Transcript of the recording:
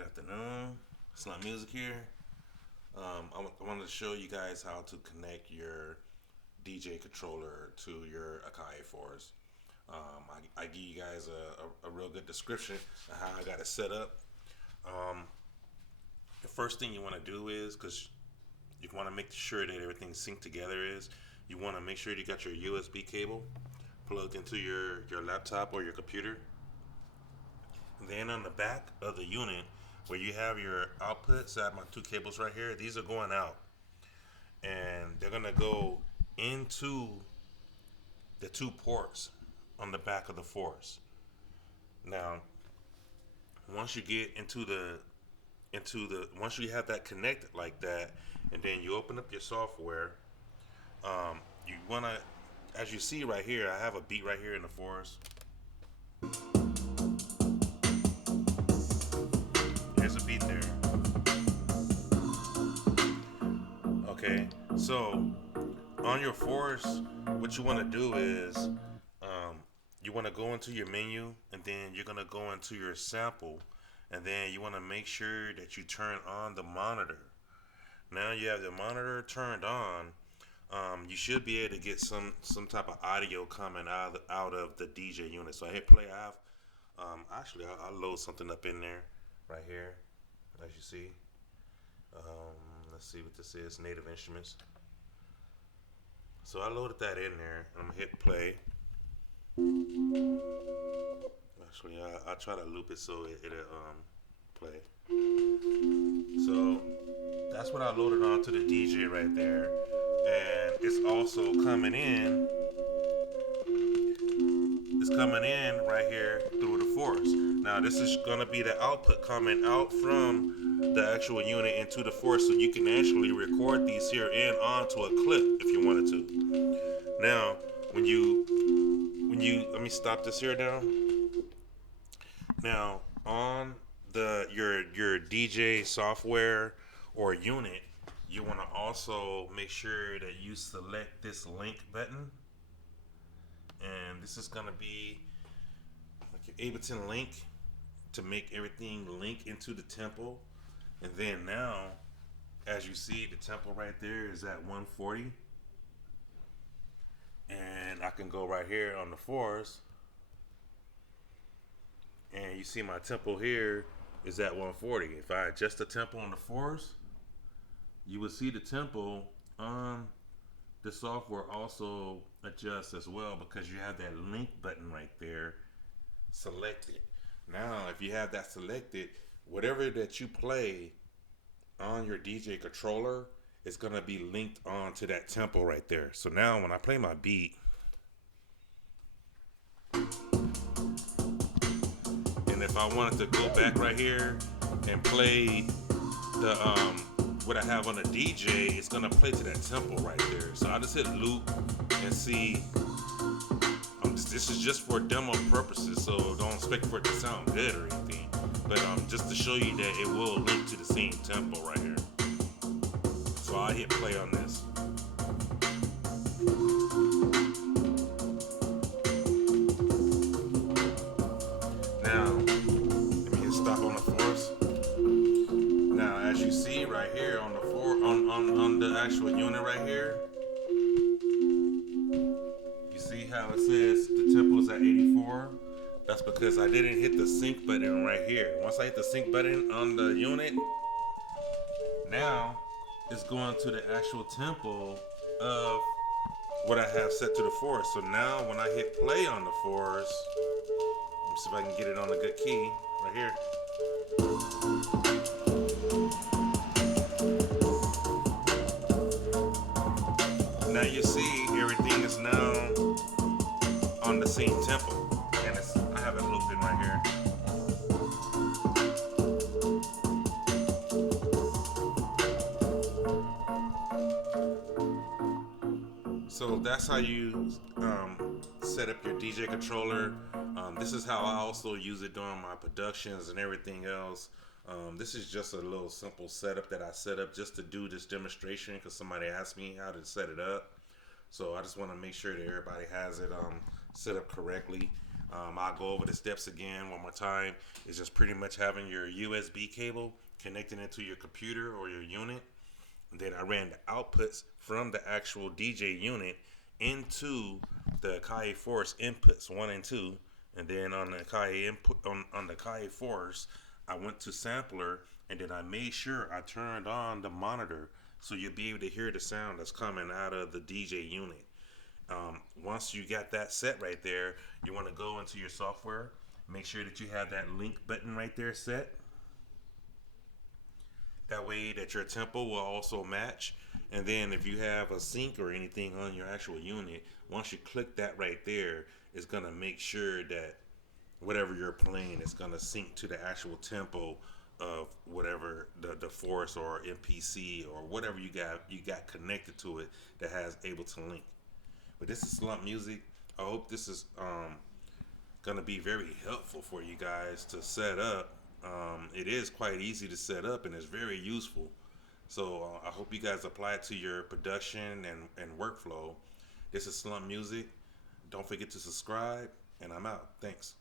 Good afternoon. Slump Music here. I wanted to show you guys how to connect your DJ controller to your Akai Force. I give you guys a real good description of how I got it set up. Um, the first thing you want to do is, because you want to make sure that everything's synced together, is you want to make sure you got your USB cable plugged into your laptop or your computer. Then on the back of the unit, where you have your outputs, I have my two cables right here. These are going out, and they're gonna go into the two ports on the back of the Force. Now, once you get into the once you have that connected like that, and then you open up your software, you wanna, as you see right here, I have a beat right here in the Force. There's a beat there. Okay, so on your Force, what you want to do is you want to go into your menu, and then you're going to go into your sample, and then you want to make sure that you turn on the monitor. Now you have the monitor turned on. You should be able to get some type of audio coming out of the DJ unit. So I hit play. I have actually I'll load something up in there right here, as you see. Let's see what this is. Native Instruments. So I loaded that in there. I'm gonna hit play. Actually, I try to loop it so it'll play. So that's what I loaded onto the DJ right there, and it's also coming in. It's coming in right here through the Force. Now this is gonna be the output coming out from the actual unit into the Force, so you can actually record these here in onto a clip if you wanted to. Now, when you let me stop this here now. Now on your DJ software or unit, you want to also make sure that you select this link button, and this is gonna be like your Ableton link to make everything link into the tempo. And then now, as you see, the tempo right there is at 140. And I can go right here on the Force, and you see my tempo here is at 140. If I adjust the tempo on the Force, you will see the tempo on the software also adjusts as well, because you have that link button right there selected. Now, if you have that selected, whatever that you play on your DJ controller is going to be linked on to that tempo right there. So now when I play my beat, and if I wanted to go back right here and play the what I have on the DJ, it's going to play to that tempo right there. So I just hit loop and see. This is just for demo purposes, so don't expect for it to sound good or anything. But just to show you that it will link to the same tempo right here. So I hit play on this. Now, let me hit stop on the Force. Now, as you see right here on the on the actual unit right here, you see how it says the tempo is at 84. That's because I didn't hit the sync button right here. Once I hit the sync button on the unit, now it's going to the actual tempo of what I have set to the Force. So now when I hit play on the Force, let me see if I can get it on a good key right here. Now you see everything is now on the same tempo, and I have it looped in right here. So that's how you set up your DJ controller. This is how I also use it during my productions and everything else. This is just a little simple setup that I set up just to do this demonstration, because somebody asked me how to set it up. So I just want to make sure that everybody has it set up correctly. I'll go over the steps again one more time. It's just pretty much having your USB cable connecting into your computer or your unit. And then I ran the outputs from the actual DJ unit into the Akai Force inputs one and two. And then on the Akai input on the Akai Force, I went to sampler and then I made sure I turned on the monitor so you'll be able to hear the sound that's coming out of the DJ unit. Once you got that set right there, you want to go into your software, make sure that you have that link button right there set. That way that your tempo will also match. And then if you have a sync or anything on your actual unit, once you click that right there, it's gonna make sure that whatever you're playing is gonna sync to the actual tempo of whatever the force or MPC or whatever you got connected to it that has able to link. But this is Slump Music. I hope this is gonna be very helpful for you guys to set up. It is quite easy to set up and it's very useful. So I hope you guys apply it to your production and workflow. This is Slump Music. Don't forget to subscribe, and I'm out. Thanks.